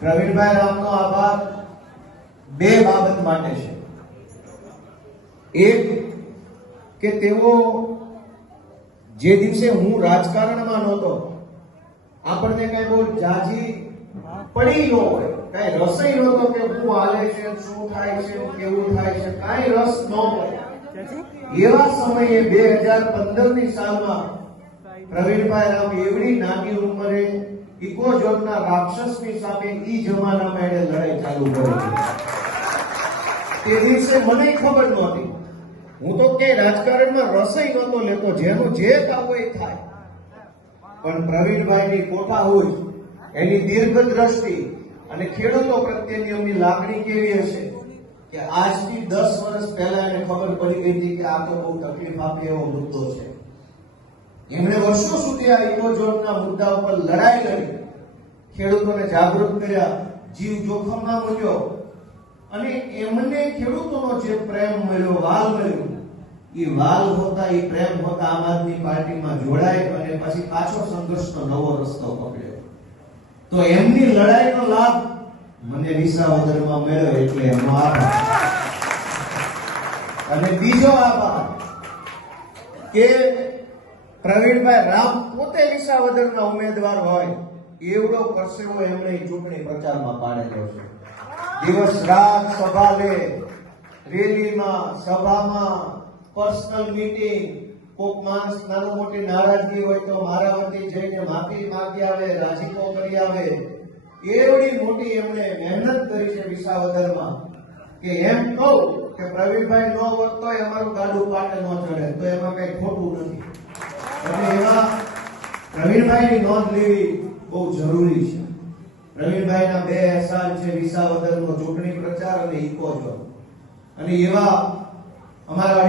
પ્રવીણભાઈ રામનો આભાર બે બાબત માટે છે. એક, કે તેઓ જે દિવસે હું રાજકારણમાં નહોતો, આપણને કઈ બહુ જાજી પડી ન હોય, કઈ રસઈ નહોતો કે શું હાલે છે, શું થાય છે, કેવું થાય છે, કાંઈ રસ ન હોય. એવા સમયે બે હજાર પંદરની સાલમાં પ્રવીણભાઈ રામ એવડી નાની ઉંમરે ઇકોઝોનના રાક્ષસની સામે ઈ જમાનામાં એને લડાઈ ચાલુ કરી તે દિવસે મને ખબર નહોતી. હું તો કે રાજકારણમાં રસોઈ નહોતો લેતો. જેનું જે થવું એ થાય. પણ પ્રવીણભાઈની કોઠા હોય, એની દીર્ઘ દ્રષ્ટિ અને ખેડૂતો પ્રત્યેની એમની લાગણી કેવી હશે કે આજથી દસ વર્ષ પહેલા એને ખબર પડી ગઈ હતી કે આ તો બહુ તકલીફ આપે એવો મુદ્દો છે. એમણે વર્ષો સુધી આ ઇકોઝોનના મુદ્દા ઉપર લડાઈ લડી. ખેડૂતોને જાગૃત કર્યા, જીવ જોખમમાં મૂક્યો અને એમને ખેડૂતોનો જે પ્રેમ મળ્યો, વાલ મળ્યો, એ વાલ હોતા, એ પ્રેમ હોતા આમ આદમી પાર્ટીમાં જોડાય અને પછી પાછો સંઘર્ષનો નવો રસ્તો પકડ્યો. તો એમની લડાઈનો લાભ મને વિસાવદરમાં મળ્યો એટલે એમનો આભાર. અને બીજો આભાર કે પ્રવીણભાઈ રામ પોતે વિસાવદરના ઉમેદવાર હોય. એવડો પરસેવો એમણે ચૂંટણી પ્રચારમાં પાડેલો છે. દિવસ રાત સભા લે રેલીમાં, સભામાં, પર્સનલ મીટિંગ, કોક માણસ નાનું મોટી નારાજગી હોય તો મારા વતી જઈને માફી માગી આવે રાજીપો કરી આવે. એવડી મોટી એમણે મહેનત કરી છે વિસાવદરમાં કે એમ કહું કે પ્રવીણભાઈ ન હોત તોય અમારું ગાડું પાટે ન ચડે, તો એમાં કઈ ખોટું નથી. એટલે એવા પ્રવીણભાઈની નોંધ લેવી બહુ જરૂરી છે. પ્રવીણભાઈના બે અહેસાન છે વિસાવદરનો ચૂંટણી પ્રચાર અને ઇકોઝોન અને એવા અમારા